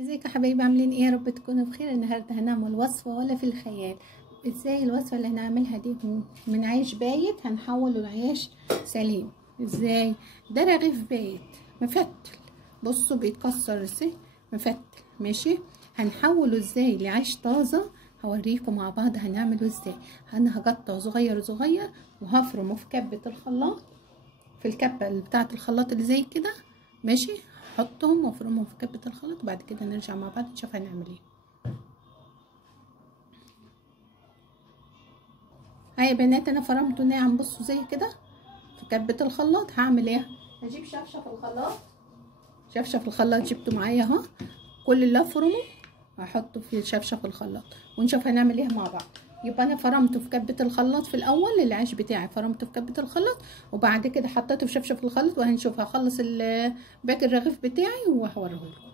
ازيكم يا حبايبي، عاملين ايه؟ يا رب تكونوا بخير. النهارده هنعمل وصفه ولا في الخيال. ازاي الوصفه اللي هنعملها دي؟ من عيش بايت هنحوله لعيش سليم. ازاي؟ ده رغيف بايت مفتل، بصوا بيتكسر ازاي مفتل. ماشي، هنحوله ازاي لعيش طازه؟ هوريكم مع بعض هنعمله ازاي. انا هقطعه صغير صغير وهفرمه في كبه الخلاط، في الكبه بتاعه الخلاط اللي زي كده. ماشي، هحطهم وافرمهم في كبة الخلط وبعد كده نرجع مع بعض نشوف هنعمل ايه. هاي يا بنات، انا فرمته ناعم، بصوا زي كده في كبة الخلاط. هعمل ايه؟ هجيب شفشة الخلاط، شفشة الخلاط جبته معايا اهو. كل اللي افرمه هحطه في شفشة الخلاط ونشوف هنعمل ايه مع بعض. يبقى انا فرمته في كبة الخلاط في الاول، العيش بتاعي فرمته في كبة الخلاط وبعد كده حطيته في شفشة الخلاط، وهنشوف هخلص باقي الرغيف بتاعي وهوريهولكم.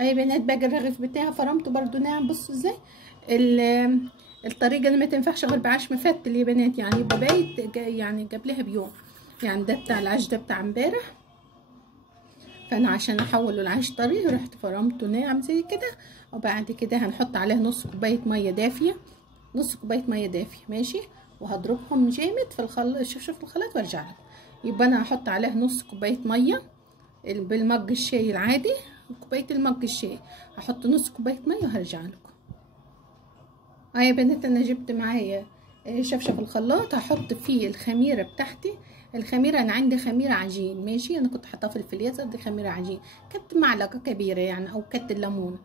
اي بنات، باقي الرغيف بتاعي فرمته برضو ناعم، بصوا ازاي. الطريقه اللي ما تنفعش غير بعيش مفتل يا بنات، يعني يبقى بايت يعني قبلها بيوم. يعني ده بتاع العيش، ده بتاع امبارح، فانا عشان احوله العيش طري رحت فرمته ناعم زي كده. وبعد كده هنحط عليه نص كوبايه ميه دافيه، نص كوبايه ميه دافيه. ماشي، وهضربهم جامد في شوف الخلاط وارجع لكم. يبقى انا هحط عليه نص كوبايه ميه بالمج الشاي العادي، كوبايه المج الشاي. هحط نص كوبايه ميه وهرجع لكم. يا بنات، انا جبت معايا شفشة الخلاط، هحط فيه الخميره بتاعتي. الخميره انا عندي خميره عجين، ماشي، انا كنت حاطاها في الفريزر، دي خميره عجين، كانت معلقه كبيره يعني، او كانت الليمونه،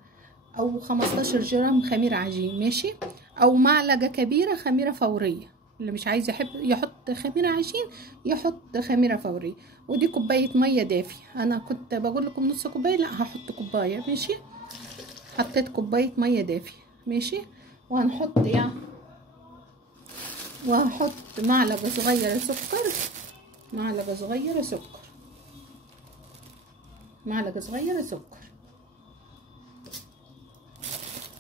او 15 جرام خميره عجين. ماشي، او معلقه كبيره خميره فوريه. اللي مش عايز يحب يحط خميره عجين يحط خميره فوريه. ودي كوبايه ميه دافيه، انا كنت بقول لكم نص كوبايه، لا هحط كوبايه. ماشي، حطيت كوبايه ميه دافيه. ماشي، وهنحط يعني، وهحط معلقه صغيره سكر، معلقه صغيره سكر، معلقه صغيره سكر.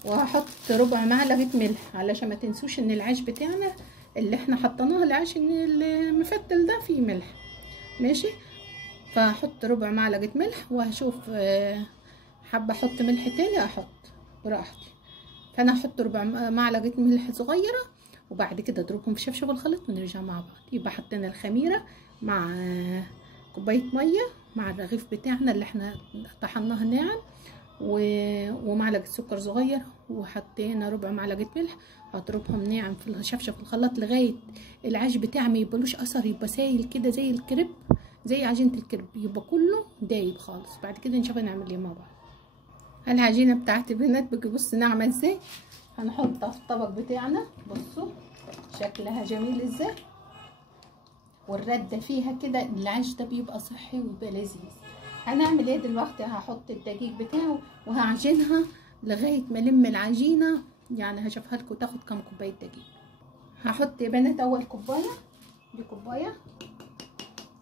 وهحط ربع معلقه ملح، علشان ما تنسوش ان العيش بتاعنا اللي احنا حطيناه العيش ان المفتل ده فيه ملح. ماشي، فهحط ربع معلقه ملح، وهشوف حابه احط ملح تاني احط براحتي. فانا هحط ربع معلقه ملح صغيره، وبعد كده اضربهم في شفشة الخليط ونرجع مع بعض. يبقى حطينا الخميره مع كوبايه ميه مع الرغيف بتاعنا اللي احنا طحناه ناعم، ومعلقه سكر صغير، وحطينا ربع معلقه ملح. هضربهم ناعم في الشفشة في الخلاط لغايه العيش بتاعي ما يبقالوش اثر، يبقى سايل كده زي الكريب، زي عجينه الكريب، يبقى كله دايب خالص. بعد كده نشوف هنعمل ايه مع بعض. العجينه بتاعتي بنات بقى بص ناعمه ازاي. هنحطها في الطبق بتاعنا، بصوا شكلها جميل ازاي، والردة فيها كده. العيش ده بيبقى صحي ويبقى لذيذ. هنعمل ايه دلوقتي؟ هحط الدقيق بتاعه وهعجنها لغاية ما الم العجينة، يعني هشوفها لكم تاخد كام كوباية دقيق. هحط يا بنات اول كوباية، دي كوباية،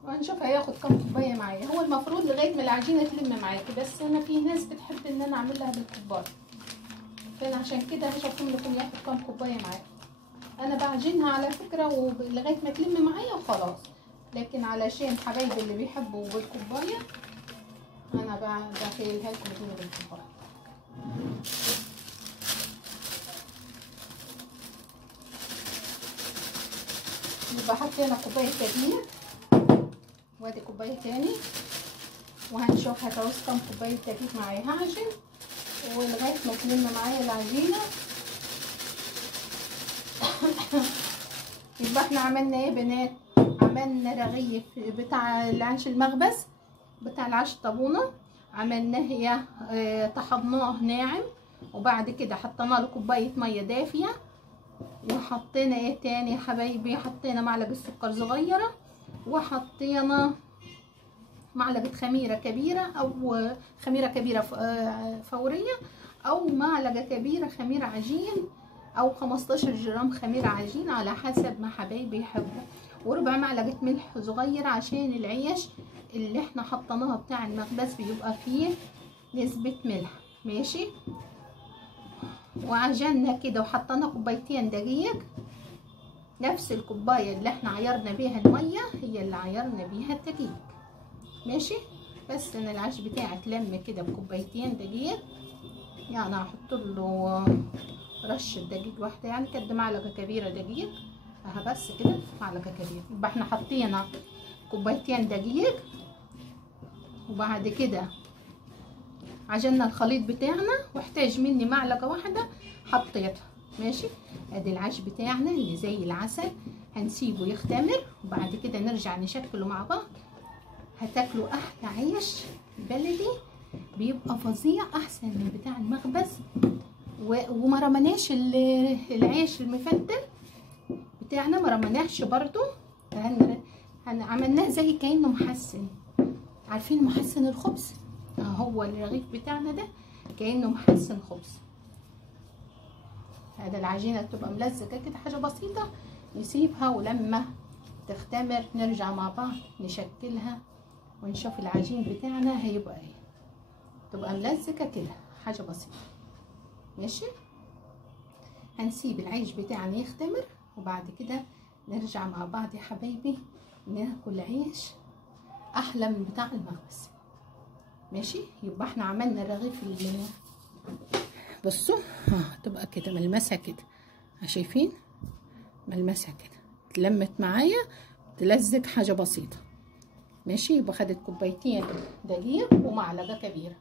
وهنشوف هياخد كام كوباية معايا. هو المفروض لغاية ما العجينة تلم معاكي، بس انا في ناس بتحب ان انا اعملها بالكوباية، فانا عشان كده هشوفهم لكم ياخد كام كوباية معايا. انا بعجنها على فكره ولغايه ما تلم معايا وخلاص، لكن علشان حبايبي اللي بيحبوا بالكوبايه انا بخيلها لكم هنا بالكوبايه. يبقى حطينا كوبايه دقيق، وادي كوبايه تاني، وهنشوف هتعوز كام كوبايه دقيق معايا. هعجن ولغايه ما تلم معايا العجينه. يبقى احنا عملنا ايه يا بنات؟ عملنا رغيف بتاع العيش المخبز، بتاع العيش الطابونه، عملناه هي طحناه ناعم، وبعد كده حطينا له كوبايه ميه دافيه، وحطينا ايه تاني يا حبايبي؟ حطينا معلقه سكر صغيره، وحطينا معلقه خميره كبيره، او خميره كبيره فوريه، او معلقه كبيره خميره عجين، او 15 جرام خميره عجين على حسب ما حبايبي يحبوا، وربع معلقه ملح صغير عشان العيش اللي احنا حطيناها بتاع المخبز بيبقى فيه نسبه ملح. ماشي، وعجننا كده وحطينا كوبايتين دقيق، نفس الكوبايه اللي احنا عيرنا بيها الميه هي اللي عيرنا بيها الدقيق. ماشي، بس انا العيش بتاعي اتلم كده بكوبايتين دقيق، يعني هحط له رشه دقيق واحده، يعني قد معلقه كبيره دقيق اها، بس كده معلقه كبيره. يبقى احنا حطينا كوبايتين دقيق، وبعد كده عجننا الخليط بتاعنا واحتاج مني معلقه واحده حطيتها. ماشي، ادي العيش بتاعنا اللي زي العسل، هنسيبه يختمر وبعد كده نرجع نشكله مع بعض. هتاكلوا احلى عيش بلدي، بيبقى فظيع احسن من بتاع المخبز. وما رمناش العيش المفتل بتاعنا، ما رمناش برضو، عملناه زي كأنه محسن. عارفين محسن الخبز؟ هو الرغيف بتاعنا ده كأنه محسن خبز. هذا العجينة بتبقى ملزقة كده، حاجة بسيطة نسيبها، ولما تختمر نرجع مع بعض نشكلها ونشوف العجين بتاعنا هيبقى ايه. تبقى ملزقة كده، حاجة بسيطة. ماشي، هنسيب العيش بتاعنا يختمر وبعد كده نرجع مع بعض يا حبايبي ناكل عيش احلى من بتاع المخبز. ماشي، يبقى احنا عملنا الرغيف اللي بصوا تبقى كده ملمسها كده، شايفين ملمسها كده اتلمت معايا، تلزق حاجه بسيطه. ماشي، يبقى خدت كوبايتين دقيق ومعلقه كبيره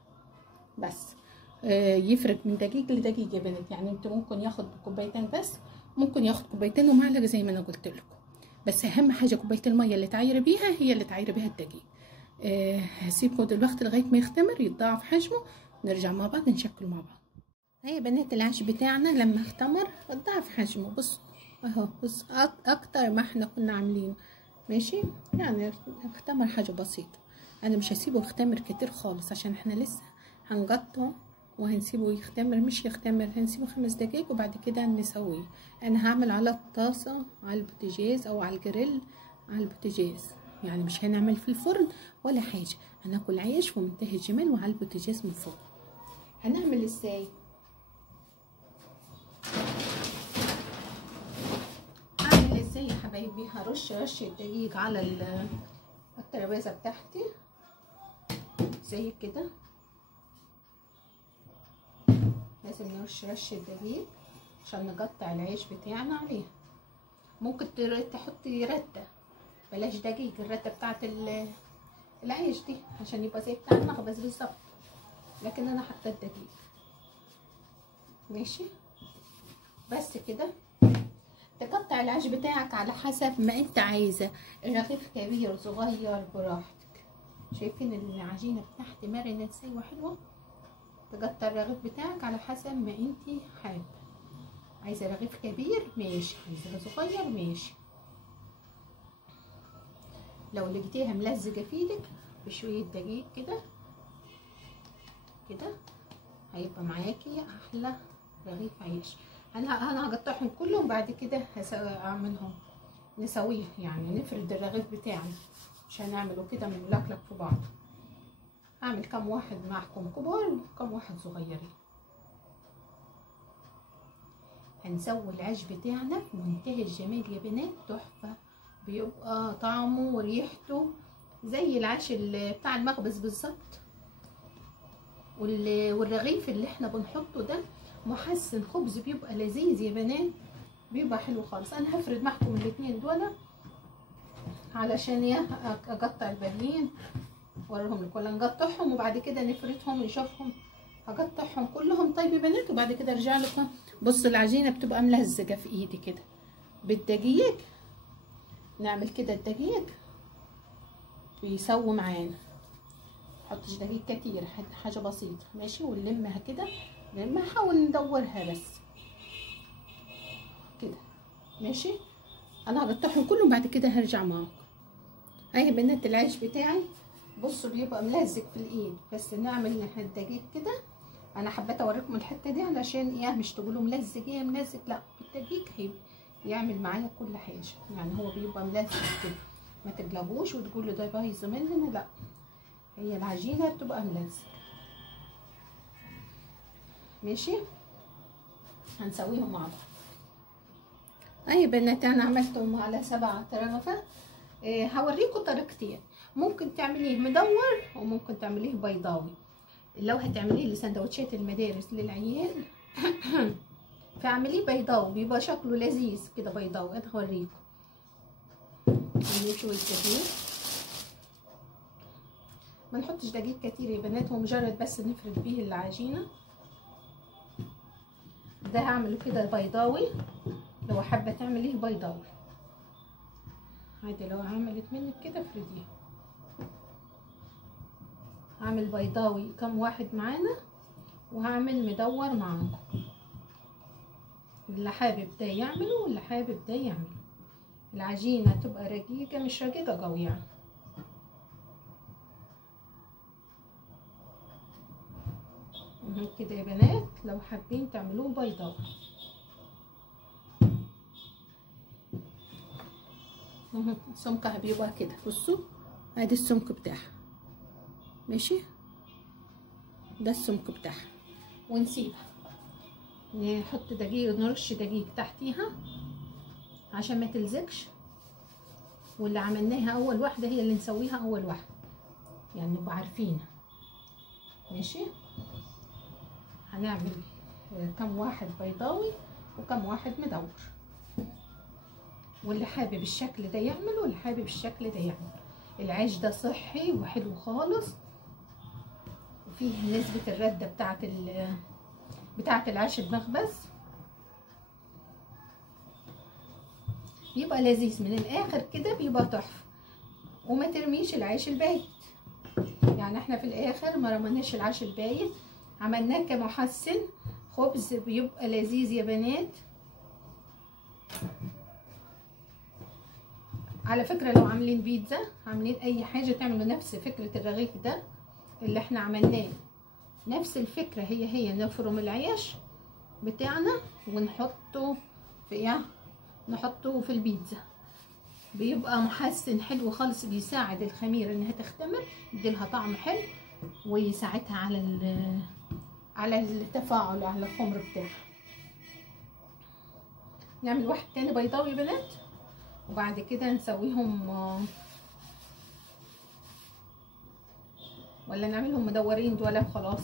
بس. يفرق من دقيق لدقيق يا بنات، يعني انت ممكن ياخد كوبايتين بس، ممكن ياخد كوبايتين ومعلقه زي ما انا قلت لكم. بس اهم حاجه كوبايه الميه اللي تعايري بيها هي اللي تعايري بيها الدقيق. هسيبكم دلوقتي لغايه ما يختمر يتضاعف حجمه، نرجع مع بعض نشكله مع بعض. هيا بنات العيش بتاعنا لما اختمر اتضاعف حجمه، بصوا اهو، بص اكتر ما احنا كنا عاملين. ماشي، يعني اختمر حاجه بسيطه. انا مش هسيبه يختمر كتير خالص عشان احنا لسه هنقطعه وهنسيبه يختمر، مش يختمر، هنسيبه 5 دقايق وبعد كده نسويه. انا هعمل على الطاسه على البوتاجاز او على الجريل على البوتاجاز، يعني مش هنعمل في الفرن ولا حاجه، هناكل عيش في منتهى الجمال وعلى البوتاجاز من فوق. هنعمل ازاي؟ هعمل ازاي يا حبايبي؟ هرش رشه دقيق على الترابيزه بتاعتي زي كده، لازم نرش رشه دقيق عشان نقطع العيش بتاعنا عليها. ممكن تحطي رده، بلاش دقيق، الرده بتاعت العيش دي عشان يبقى زي بتاع المخبز بالظبط، لكن انا حطيت دقيق. ماشي، بس كده. تقطع العيش بتاعك على حسب ما انت عايزه، الرغيف كبير صغير براحتك. شايفين العجينه بتاعتي مرنه ازاي وحلوه؟ تقطع الرغيف بتاعك على حسب ما انت حابه، عايزه رغيف كبير ماشي، عايزه صغير ماشي. لو لقيتيها ملزقه في ايدك بشويه دقيق كده كده هيبقى معاكي احلى رغيف عيش. انا هقطعهم كلهم بعد كده اعملهم نسويه، يعني نفرد الرغيف بتاعنا، مش هنعمله كده ملكلك في بعض. هعمل كم واحد معكم كبار وكم واحد صغيرين. هنسوي العيش بتاعنا في منتهى الجمال يا بنات، تحفه، بيبقى طعمه وريحته زي العيش بتاع المخبز بالظبط. والرغيف اللي احنا بنحطه ده محسن خبز، بيبقى لذيذ يا بنات، بيبقى حلو خالص. انا هفرد معكم الاثنين دول علشان اقطع الباقيين واوريهم لكم، نقطعهم وبعد كده نفردهم نشوفهم. هقطعهم كلهم طيب يا بنات وبعد كده ارجع لكم. بصوا العجينه بتبقى ملزقه في ايدي كده بالدقيق، نعمل كده الدقيق بيسوي معانا، محطش دقيق كتير، حاجه بسيطه. ماشي، ونلمها كده، لما نحاول ندورها بس كده. ماشي، انا هقطعهم كلهم بعد كده هرجع معاكم. اهي بنات العيش بتاعي بصوا بيبقى ملزق في الايد، بس نعمل الدقيق كده. انا حبيت اوريكم الحته دي علشان ايه، مش تقولوا ملزق ايه ملزق، لا، الدقيق يعمل معايا كل حاجه، يعني هو بيبقى ملزق كده، ما تقلبوش وتقولوا ده بايظ مننا، لا، هي العجينه بتبقى ملزق. ماشي، هنسويهم مع بعض. اي بنات انا عملتهم على 7 رغفة. هوريكم طريقتين، ممكن تعمليه مدور وممكن تعمليه بيضاوي. لو هتعمليه لسندوتشات المدارس للعيال فاعمليه بيضاوي، بيبقى شكله لذيذ كده بيضاوي. انا هوريكم. نجيب شويه دقيق، ما نحطش دقيق كتير يا بنات، هو مجرد بس نفرد بيه العجينه. ده هعمله كده بيضاوي، لو حابه تعمليه بيضاوي عادي. لو عملت منك كده افرديها. هعمل بيضاوي كم واحد معانا، وهعمل مدور معاكم. اللي حابب ده يعمله واللي حابب ده يعمله. العجينه تبقى رقيقه، مش رقيقه قوي يعني. كده يا بنات لو حابين تعملوه بيضاوي. سمكها بيبقى كده، بصوا ادي السمك بتاعها ماشي، ده السمك بتاعها. ونسيبها نحط دقيق، نرش دقيق تحتيها عشان ما تلزقش. واللي عملناها اول واحده هي اللي نسويها اول واحده، يعني نبقى عارفينها ماشي. هنعمل كم واحد بيضاوي وكم واحد مدور، واللي حابب الشكل ده يعمل واللي حابب الشكل ده يعمل. العيش ده صحي وحلو خالص، وفيه نسبة الردة بتاعت العيش المخبز، بيبقى لذيذ من الاخر كده، بيبقى تحفة. وما ترميش العيش البايت، يعني احنا في الاخر ما رمناش العيش البايت، عملناه كمحسن خبز، بيبقى لذيذ يا بنات. على فكرة لو عاملين بيتزا، عاملين اي حاجة، تعملوا نفس فكرة الرغيف ده اللي احنا عملناه، نفس الفكرة هي نفرم العيش بتاعنا ونحطه في نحطه في البيتزا، بيبقى محسن حلو خالص، بيساعد الخميرة انها تختمر، يديلها طعم حلو، ويساعدها على التفاعل على الخمر بتاعها. نعمل واحد تاني بيضاوي يا بنات، وبعد كده نسويهم، ولا نعملهم مدورين دول وخلاص.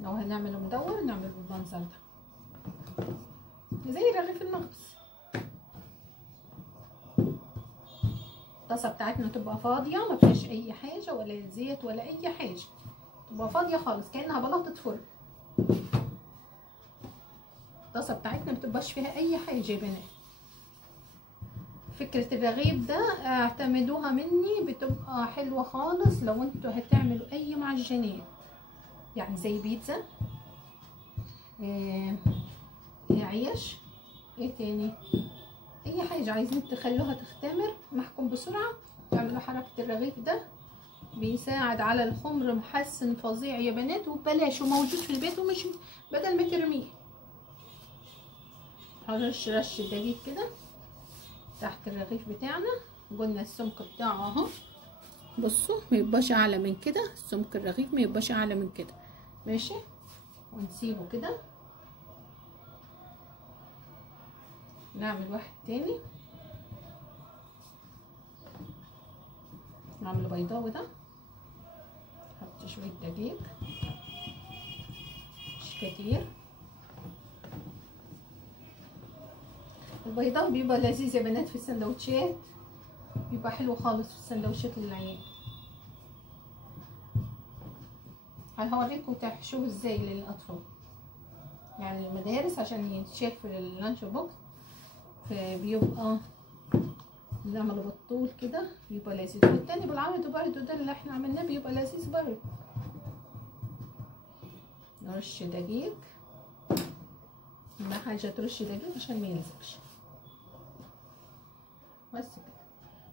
لو هنعمله مدور نعمله بالمنظر ده زي رغيف المخبز. الطاسه بتاعتنا تبقى فاضيه، ما فيهاش اي حاجه ولا زيت ولا اي حاجه، تبقى فاضيه خالص كانها بلاطه فرن. الطاسه بتاعتنا ما بتبقاش فيها اي حاجه يا بنات. فكره الرغيف ده اعتمدوها مني، بتبقى حلوه خالص لو انتوا هتعملوا اي معجنات، يعني زي بيتزا، عيش، ايه تاني، اي حاجه عايزين تخلوها تختمر محكم بسرعه، تعملوا حركه الرغيف ده، بيساعد على الخمر، محسن فظيع يا بنات، وببلاش وموجود في البيت، ومش بدل ما ترميه. هرش رش دقيق كده تحت الرغيف بتاعنا. قلنا السمك بتاعه اهو، بصوا ما يبقاش اعلى من كده، سمك الرغيف ما يبقاش اعلى من كده ماشي. ونسيبه كده. نعمل واحد تاني، نعمل بيضاوي ده، نحط شويه دقيق مش كتير. البيضاوي بيبقى لذيذ يا بنات في السندوتشات، بيبقى حلو خالص في السندوتشات للعيال. هوريكم تحشوه ازاي للاطفال، يعني المدارس عشان يتشال في اللانش بوكس، فبيبقى نعمله بالطول كده، بيبقى لذيذ. والتاني بالعرض برضه، ده اللي احنا عملناه بيبقى لذيذ برضه. نرش دقيق، ما حاجه ترش دقيق عشان ما يلزقش، بس كده.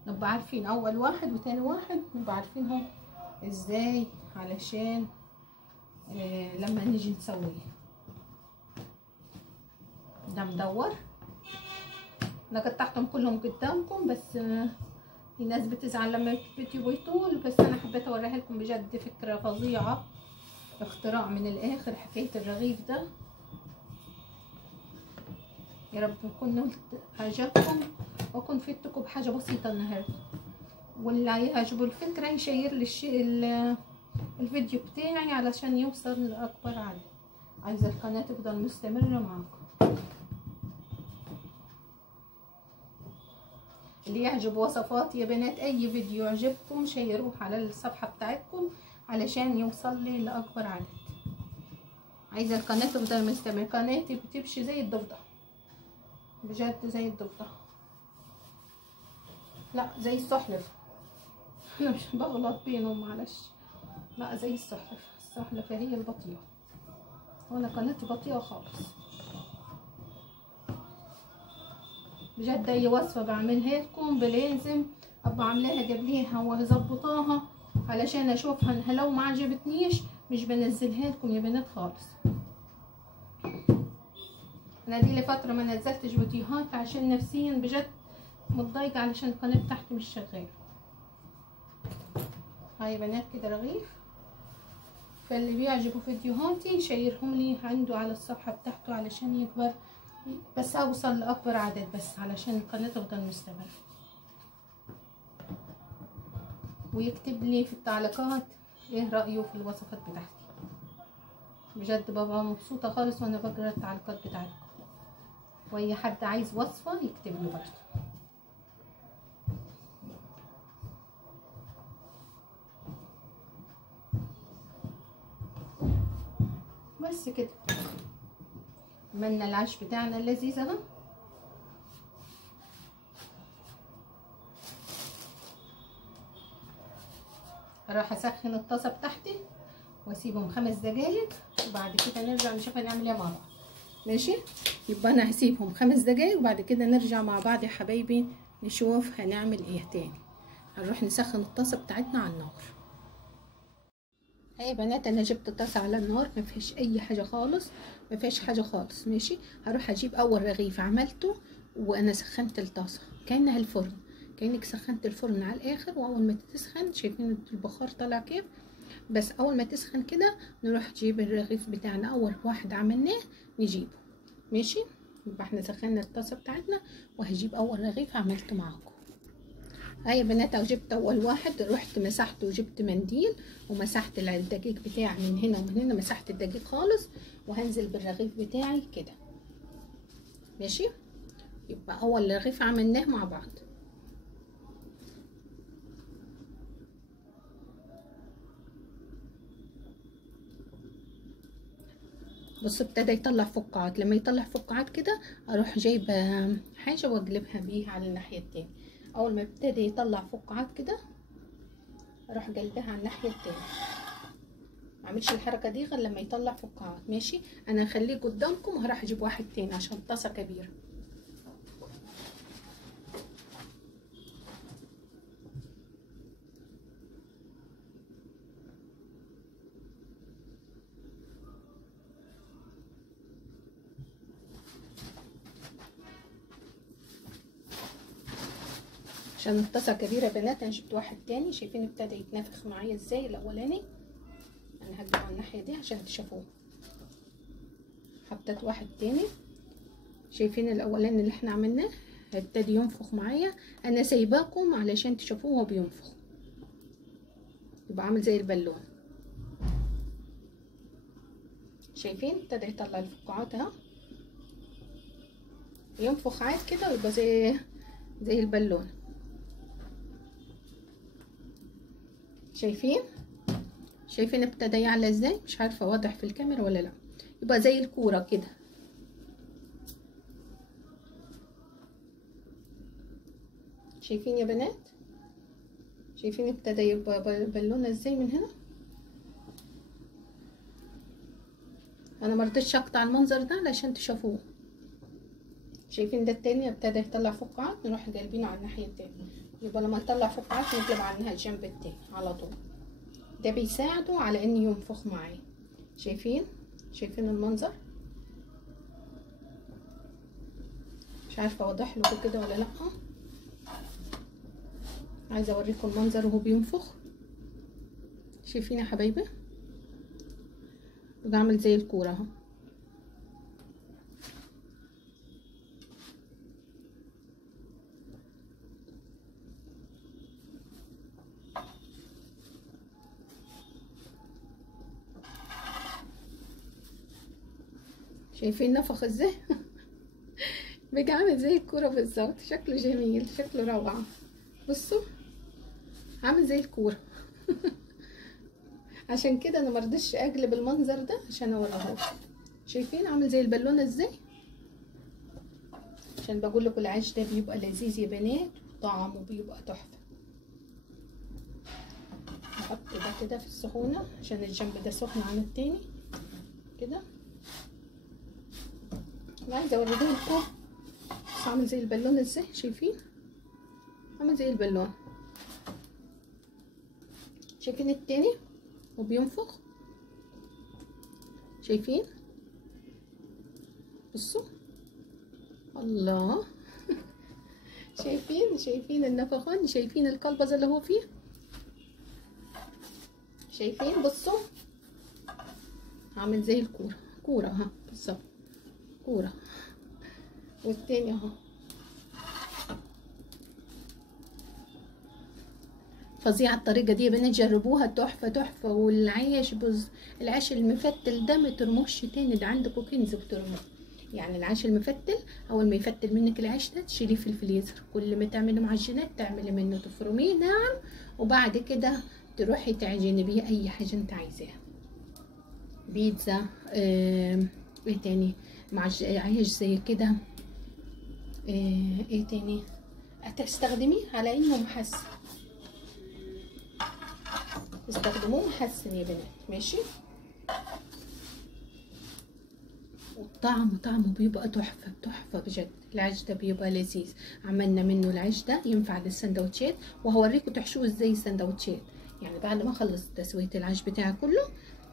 نبقى عارفين اول واحد وتاني واحد، نبقى عارفينهم ازاي علشان لما نيجي نسويه. ده مدور، انا قطعتهم كلهم قدامكم، بس في ناس بتزعل لما الفيديو يطول، بس انا حبيت اوريها لكم، بجد فكره فظيعه، اختراع من الاخر حكايه الرغيف ده. يا رب اكون نلت اعجابكم واكون فدتكم بحاجه بسيطه النهارده. واللي يعجبه الفكره يشير لي الفيديو بتاعي علشان يوصل لاكبر عدد. عايزه القناه تفضل مستمره معاكم. اللي يعجب وصفاتي يا بنات، اي فيديو يعجبكم شيروه على الصفحه بتاعتكم علشان يوصل لي لاكبر عدد. عايزه القناه تفضل مستمره. قناتي بتمشي زي الضفدع، بجد زي الضفدع، لا زي السحلف. انا مش بغلط بينهم معلش. لا زي السحلفه هي البطيئه، وانا قناتي بطيئه خالص. بجد اي وصفه بعملها لكم بلازم ابقى عاملاها قبليها وهظبطاها علشان اشوفها انها لو ما عجبتنيش مش بنزلها لكم يا بنات خالص. انا دي لفتره ما نزلتش فيديوهات عشان نفسيا بجد متضايقه علشان القناه بتاعتي مش شغاله. هاي يا بنات كده رغيف. فاللي بيعجبوا فيديوهاتي شيرهم لي عنده على الصفحه بتاعته علشان يكبر، بس اوصل لاكبر عدد، بس علشان القناه تفضل مستمره. ويكتب لي في التعليقات ايه رايه في الوصفات بتاعتي. بجد ببقى مبسوطه خالص وانا بقرا التعليقات بتاعتكم. واي حد عايز وصفه يكتب لي برضه. بس كده عملنا العيش بتاعنا اللذيذ اهو. راح اسخن الطاسه بتاعتي واسيبهم 5 دقايق وبعد كده نرجع نشوف هنعمل ايه مع بعض. ماشي، يبقى انا هسيبهم 5 دقايق وبعد كده نرجع مع بعض يا حبايبي نشوف هنعمل ايه تاني. هنروح نسخن الطاسه بتاعتنا على النار. هاي يا بنات انا جبت الطاسه على النار، ما فيهاش اي حاجه خالص، ما فيهاش حاجه خالص. ماشي، هروح اجيب اول رغيف عملته وانا سخنت الطاسه كانها الفرن، كانك سخنت الفرن على الاخر. واول ما تسخن شايفين البخار طالع كيف؟ بس اول ما تسخن كده نروح نجيب الرغيف بتاعنا اول واحد عملناه نجيبه. ماشي، يبقى احنا سخنا الطاسه بتاعتنا وهجيب اول رغيف عملته معاكم. هاي يا بنات اهو جبت اول واحد، رحت مسحته وجبت منديل ومسحت الدقيق بتاعي من هنا ومن هنا، مسحت الدقيق خالص وهنزل بالرغيف بتاعي كده. ماشي، يبقى اول رغيف عملناه مع بعض. بص ابتدى يطلع فقاعات، لما يطلع فقاعات كده اروح جايبه حاجه واقلبها بيها على الناحيه التانية. اول ما ابتدى يطلع فقاعات كده اروح قلبها على الناحيه التانية. ما اعملش الحركه دي غير لما يطلع فقاعات. ماشي، انا هخليه قدامكم وهروح اجيب واحد تاني عشان الطاسه كبيره. عشان الطاسه كبيره يا بنات انا جبت واحد تاني. شايفين ابتدى يتنفخ معايا ازاي الاولاني؟ انا هجيبه على الناحيه دي عشان تشوفوه. حطيت واحد تاني. شايفين الاولاني اللي احنا عملناه ابتدى ينفخ معايا، انا سايباكم علشان تشوفوه وهو بينفخ، يبقى عامل زي البالون. شايفين ابتدى يطلع الفقاعات اهو، ينفخ عاد كده ويبقى زي البالون. شايفين ابتدى يعلى ازاي؟ مش عارفه واضح في الكاميرا ولا لا. يبقى زي الكوره كده. شايفين يا بنات؟ شايفين ابتدى يبقى بالونه ازاي من هنا؟ انا مرضتش اقطع المنظر ده علشان تشوفوه. شايفين ده التاني ابتدى يطلع فقاعات، نروح جايبينه على الناحيه التانية. يبقى لما يطلع فقاعات نقلب على الجنب التاني على طول. ده بيساعده على ان ينفخ معايا. شايفين المنظر؟ مش عارفه اوضح لكم كده ولا لا. عايزه اوريكم المنظر وهو بينفخ. شايفين يا حبايبي؟ بعمل زي الكوره اهو. شايفين نفخ ازاي؟ بقى عامل زي الكوره بالظبط، شكله جميل، شكله روعه. بصوا عامل زي الكوره. عشان كده انا مرضتش اقلب المنظر ده عشان اوريهولكم. شايفين عامل زي البالونه ازاي؟ عشان بقول لكم العيش ده بيبقى لذيذ يا بنات، طعمه بيبقى تحفه. نحط ده كده في السخونه عشان الجنب ده سخن عن التاني كده. انا عايزه اوريهولكم بس عامل زي البالون ازاي. شايفين عامل زي البالون. شايفين التاني وبينفخ؟ شايفين؟ بصوا الله. شايفين النفخان؟ شايفين القلبز اللي هو فيه؟ شايفين؟ بصوا عامل زي الكوره، كوره اهو بالظبط، كوره. والتاني اهو. فظيعه الطريقه دي يا بنات، جربوها تحفه تحفه. والعيش العيش المفتل ده ما ترموش تاني، ده عندكم كنز بترموه. يعني العيش المفتل اول ما يفتل منك العيش ده تشيليه في الفريزر، كل ما تعملي معجنات تعملي منه تفرميه ناعم، وبعد كده تروحي تعجني بيه اي حاجه انت عايزاها، بيتزا ايه تاني، عيش زي كده، ايه تاني هتستخدميه على انه محسن، استخدموه محسن يا بنات. ماشي. طعمه بيبقى تحفه تحفه بجد. العيش ده بيبقى لذيذ. عملنا منه العيش ده ينفع للسندوتشات، وهوريكم تحشوه ازاي السندوتشات. يعني بعد ما اخلص تسويه العيش بتاعي كله،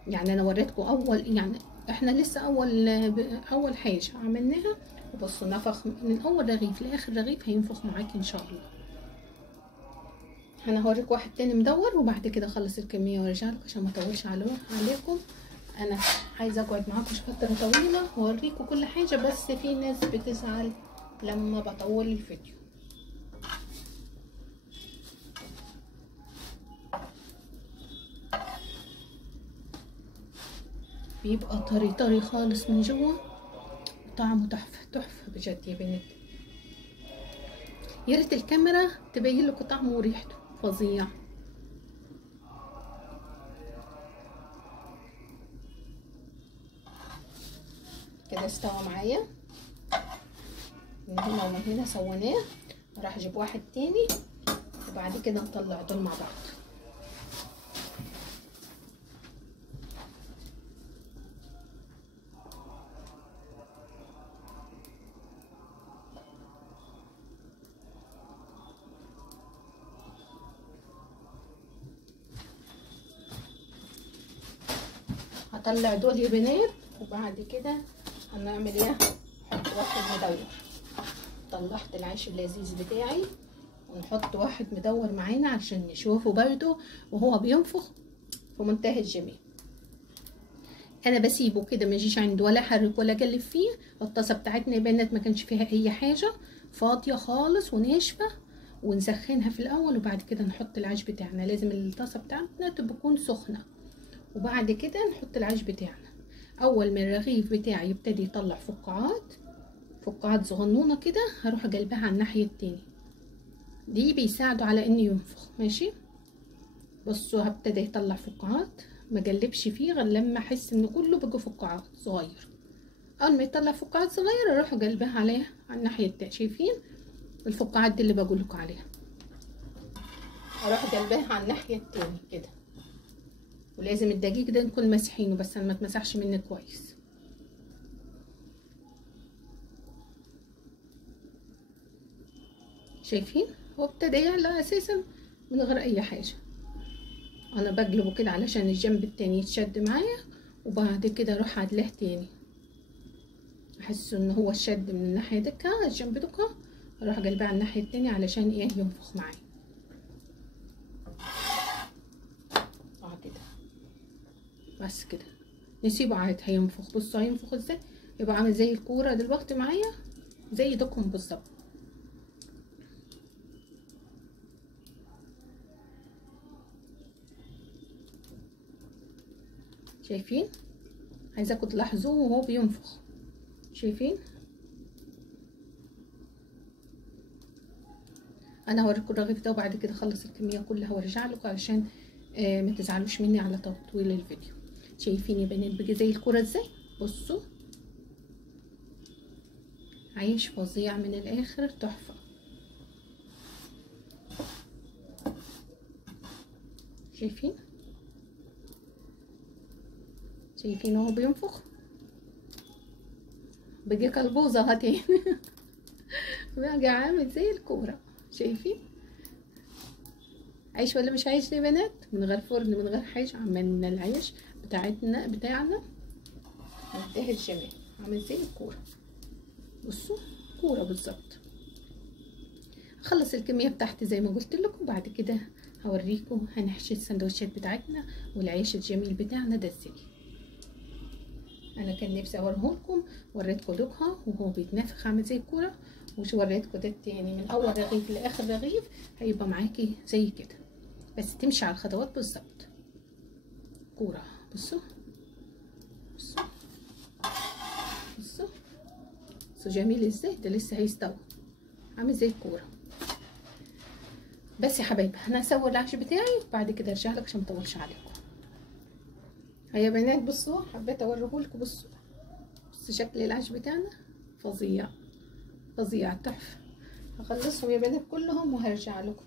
يعني انا وريتكم اول، يعني احنا لسه اول حاجه عملناها. وبصوا نفخ من اول رغيف لاخر رغيف هينفخ معاكي ان شاء الله. انا هوريكم واحد تاني مدور وبعد كده اخلص الكميه وارجع لكم عشان ما اطولش عليكم. انا عايزه اقعد معاكم فتره طويله واوريكم كل حاجه، بس في ناس بتزعل لما بطول الفيديو. بيبقى طري خالص من جوه، طعمه تحفه تحفه بجد يا بنات. يا ريت الكاميرا تبين لكم طعمه وريحته فظيع. كده استوى معايا من هنا ومن هنا سويناه. راح اجيب واحد تاني وبعد كده نطلع دول مع بعض. هطلع دول يا بنات وبعد كده هنعمل ايه، هحط واحد مدور. طلعت العيش اللذيذ بتاعي ونحط واحد مدور معانا عشان نشوفه برده وهو بينفخ في منتهى الجمال. انا بسيبه كده ما يجيش عند ولا حرك ولا اقلب فيه. الطاسه بتاعتنا يا بنات ما كانش فيها اي حاجه، فاضيه خالص وناشفه، ونسخنها في الاول وبعد كده نحط العيش بتاعنا. لازم الطاسه بتاعتنا تكون سخنه، وبعد كده نحط العيش بتاعنا. اول ما الرغيف بتاعي يبتدي يطلع فقاعات صغنونه كده هروح اقلبها على الناحيه التانية. دي بيساعدوا على انه ينفخ. ماشي. بصوا هبتدي يطلع فقاعات، ما اقلبش فيه غير لما احس ان كله بقى فقاعات صغير. اول ما يطلع فقاعات صغيره اروح اقلبها عليها على الناحيه التانية. شايفين الفقاعات دي اللي بقول لكم عليها، اروح اقلبها على الناحيه التانية كده. ولازم الدقيق ده نكون مسحينه بس ما اتمسحش مني كويس. شايفين هو ابتدى يعلى اساسا من غير اي حاجه. انا بقلبه كده علشان الجنب التاني يتشد معايا، وبعد كده اروح عدله تاني. احس ان هو شد من الناحيه دكا الجنب دكا، اروح قلبها على الناحيه التانية علشان ايه ينفخ معايا. كده بس كده نسيبه عادي هينفخ. بصوا هينفخ ازاي، يبقى عامل زي الكوره دلوقتي معايا زي دكم بالظبط. شايفين؟ عايزاكم تلاحظوه وهو بينفخ. شايفين؟ انا هوريكم الرغيف ده وبعد كده اخلص الكميه كلها وارجع لكم علشان ما تزعلوش مني على تطويل الفيديو. شايفين يا بنات بيجي زي الكوره ازاي؟ بصوا عيش فظيع من الاخر، تحفه. شايفين؟ شايفين اهو بينفخ، بيجي كلبوزه هاتين بقى عامل زي الكوره. شايفين؟ عيش ولا مش عيش يا بنات؟ من غير فرن من غير حاجه، عملنا العيش بتاعنا منتهى الجمال، عامل زي الكوره. بصوا كوره بالظبط. اخلص الكميه بتاعتي زي ما قلت لكم، بعد كده هوريكم هنحشي السندوتشات بتاعتنا والعيش الجميل بتاعنا ده ازاي. انا كان نفسي اوريهولكم، وريتكم دوقها وهو بيتنفخ عامل زي الكوره، ووريتكم ده يعني من اول رغيف لاخر رغيف هيبقى معاكي زي كده، بس تمشي على الخطوات بالظبط. كوره. بصوا بصوا بصوا بصوا جميل ازاي، ده لسه هيستوي، عامل زي الكوره. بس يا حبايبي انا هسوي العيش بتاعي وبعد كده ارجع لك عشان مطولش عليكم. هيا بنات بصوا، حبيت اوريهولكم. بصوا شكل العيش بتاعنا فظيع فظيع، تحفه. هخلصهم يا بنات كلهم وهرجع لكم.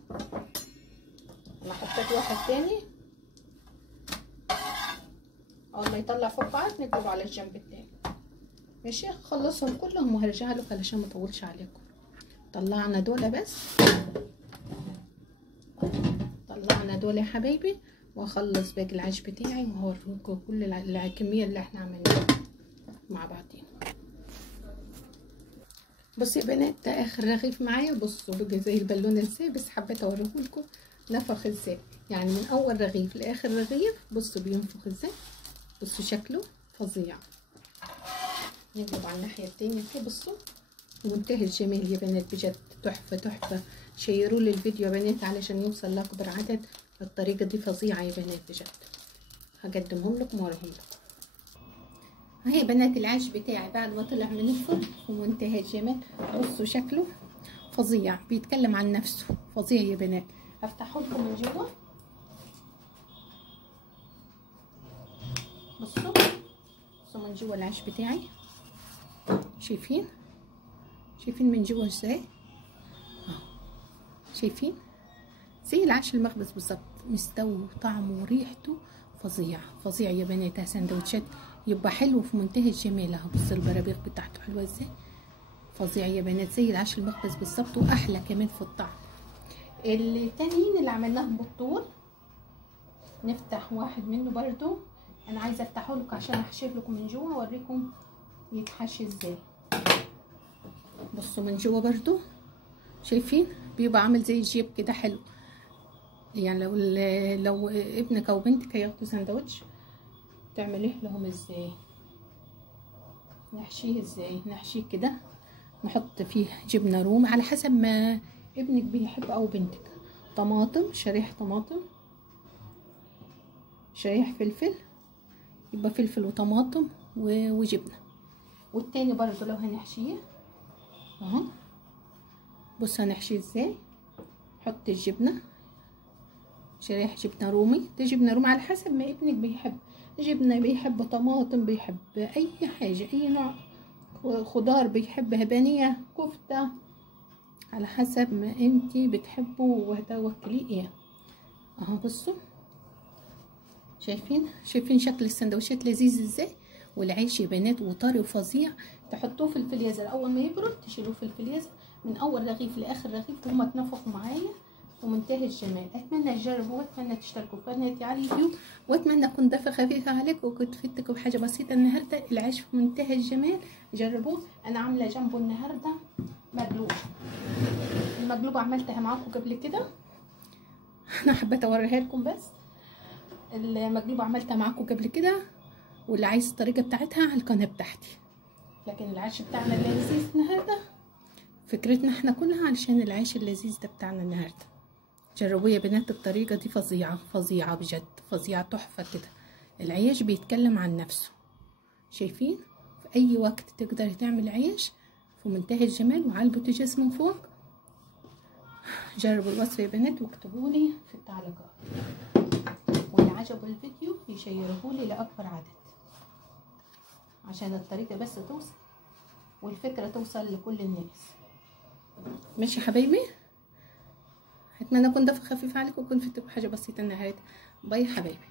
انا حطيت واحد تاني، اول ما يطلع فوق بعض نقلبه على الجنب التاني. ماشي، هخلصهم كلهم وهرجع لكم علشان ما اطولش عليكم. طلعنا دول بس، طلعنا دول يا حبايبي، واخلص باقي العيش بتاعي وهوريكم كل الكميه اللي احنا عملناها مع بعضين. بصوا يا بنات ده اخر رغيف معايا. بصوا بقى زي البالونه ازاي، بس حبيت اوريهولكم نفخ ازاي، يعني من اول رغيف لاخر رغيف. بصوا بينفخ ازاي، بصوا شكله فظيع. نقلب على الناحيه التانيه كده. بصوا منتهى الجمال يا بنات، بجد تحفه تحفه. شيروا لي الفيديو يا بنات علشان يوصل لاكبر عدد. الطريقه دي فظيعه يا بنات بجد، هقدمهم لكم واوريهم لكم. اهي بنات العيش بتاعي بعد ما طلع من الفرن ومنتهى الجمال. بصوا شكله فظيع، بيتكلم عن نفسه، فظيع يا بنات. هفتحه لكم من جوه. بصوا بصوا من جوه العيش بتاعي، شايفين؟ شايفين من جوه ازاي؟ شايفين زي العيش المخبز بالظبط، مستوي وطعمه وريحته فظيع فظيع يا بنات. سندوتشات يبقى حلو في منتهى الجمال. اهو بصوا البرابيق بتاعته حلوه ازاي، فظيع يا بنات زي العيش المخبز بالظبط، واحلى كمان في الطعم. التانيين اللي عملناهم بالطول نفتح واحد منه برضو. انا عايزه افتحه لكم عشان احشيه لكم من جوه واوريكم يتحشي ازاي. بصوا من جوه برضو شايفين بيبقى عامل زي الجيب كده حلو. يعني لو ابنك او بنتك هياخدوا سندوتش تعمليه لهم ازاي، نحشيه ازاي. نحشيه كده، نحط فيه جبنه رومي على حسب ما ابنك بيحب او بنتك. طماطم، شريحه طماطم، شريحه فلفل، يبقى فلفل وطماطم وجبنه. والتاني برضو لو هنحشيه اهو. بص هنحشيه ازاي. حط الجبنه، شريحه جبنه رومي، دي جبنه رومي على حسب ما ابنك بيحب. جبنه بيحب طماطم، بيحب اي حاجه، اي نوع خضار بيحبها، بانيه، كفته، على حسب ما انتي بتحبوا وهتوكليه ايه. اهو بصوا شايفين شكل السندوتشات لذيذ ازاي، والعيش يا بنات وطري وفظيع. تحطوه في الفريزر، اول ما يبرد تشيلوه في الفريزر من اول رغيف لاخر رغيف. هما اتنفخوا معايا ومنتهى الجمال. اتمنى تجربوا واتمنى تشتركوا في قناتي على اليوتيوب، واتمنى اكون ضيفه خفيفه عليكم وكنت فدتكم بحاجه بسيطه النهارده. العيش في منتهى الجمال، جربوه. انا عامله جنبه النهارده مقلوب. المقلوبه عملتها معاكم قبل كده، انا حبيت اوريها لكم. بس المقلوبه عملتها معاكم قبل كده، واللي عايز الطريقه بتاعتها على القناه بتاعتي. لكن العيش بتاعنا اللذيذ النهارده فكرتنا احنا كلها علشان العيش اللذيذ ده بتاعنا النهارده. جربوا يا بنات، الطريقه دي فظيعه فظيعه بجد، فظيعه تحفه كده. العيش بيتكلم عن نفسه، شايفين اي وقت تقدري تعمل عيش في منتهى الجمال وعلى البوتاجاز من فوق. جربوا الوصفة يا بنات واكتبولي في التعليقات، واللي عجبه الفيديو يشيرهولي لأكبر عدد عشان الطريقة بس توصل والفكرة توصل لكل الناس. ماشي يا حبايبي، اتمنى اكون ضيف خفيف عليكم وكنت فدتكم حاجة بسيطة النهاية. باي يا حبايبي.